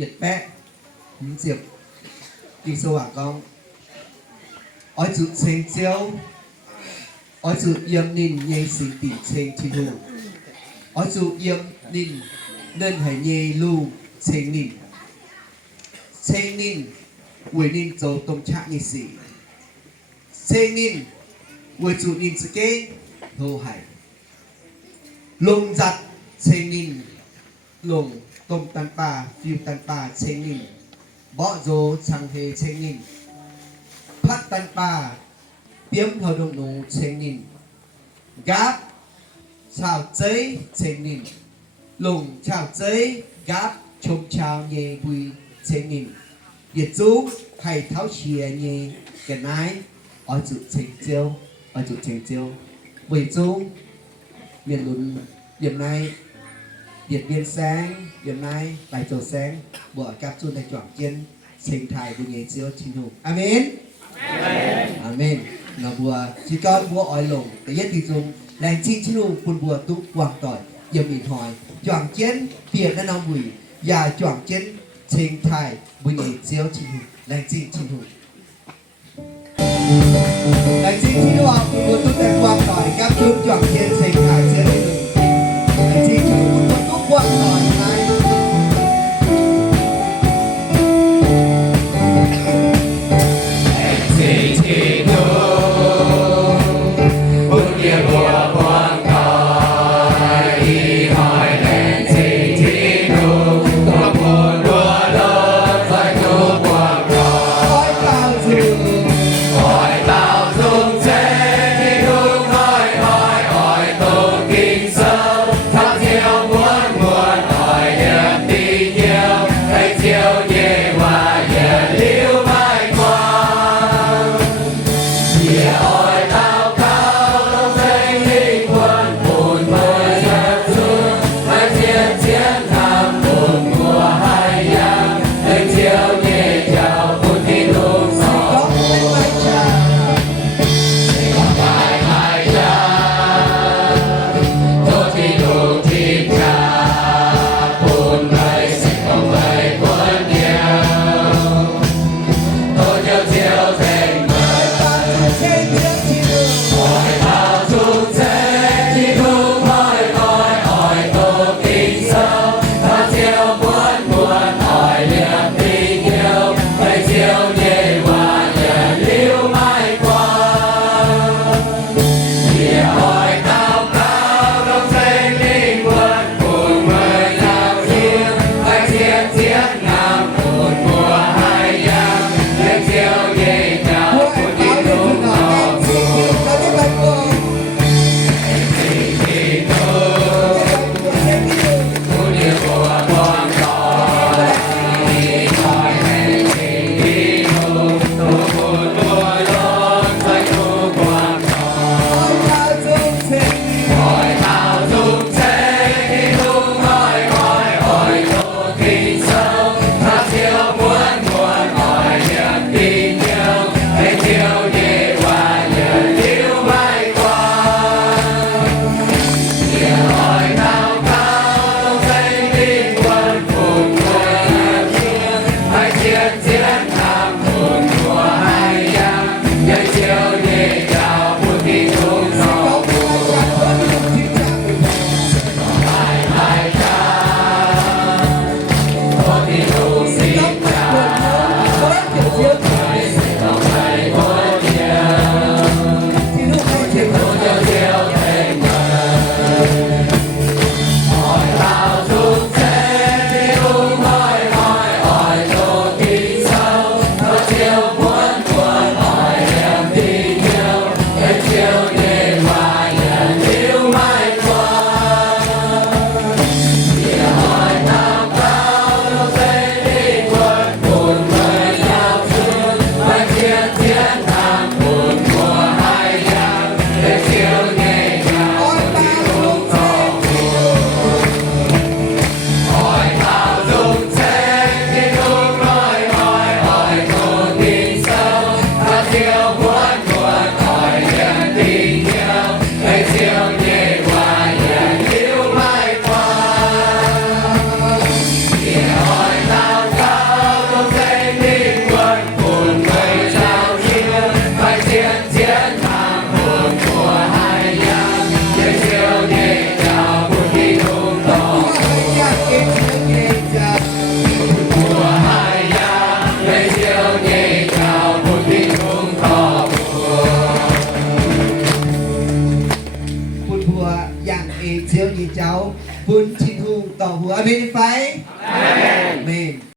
nhiệt bé diệp đi sâu à con ói chữ chênh chiếu ói chữ yếm nín nhây sinh tỉ chênh chi hù ói chữ yếm nín nên hãy nhây lưu chênh nín với nín dấu tông trạng như xỉ chênh nín với chữ nín sự kế thô hải lông giặt chênh nín lông tôm tan pa phiêu tan pa chênh nín bỏ dô chẳng hề chênh nín phát tan pa tiếm thờ đồng nụ chênh nín gáp chào giấy chênh nín lùng chào giấy gáp trông chào nhẹ bùi chênh nín nhiệt chú hay tháo chìa nhẹ cái nái ở chữ chênh chiêu vì chú miền lùn điểm này Điện Biên sáng, điểm này tại chỗ sáng, bộ các chuôn tại chọn trên sinh thái của nghệ siêu chính hùng. Amen. Amen. Nó bùa chỉ con bùa ỏi lồng, cái nhất thì dùng lành chính hùng phun bùa tụ quảng tỏi, dầm mịn hỏi, chọn trên tiền đã nông bùi, và chọn trên sinh thái của nghệ siêu chính hùng, lành chính hùng. Lành chính hùng phun bùa tụ tại quảng tỏi, các chuôn chọn trên sinh thái siêu chính hùng. Lành chính hùng phun bùa tụ quảng tỏi này. Kinh hùa yang e chiếu nhị cháu phun chín thu tỏ hùa amen phải amen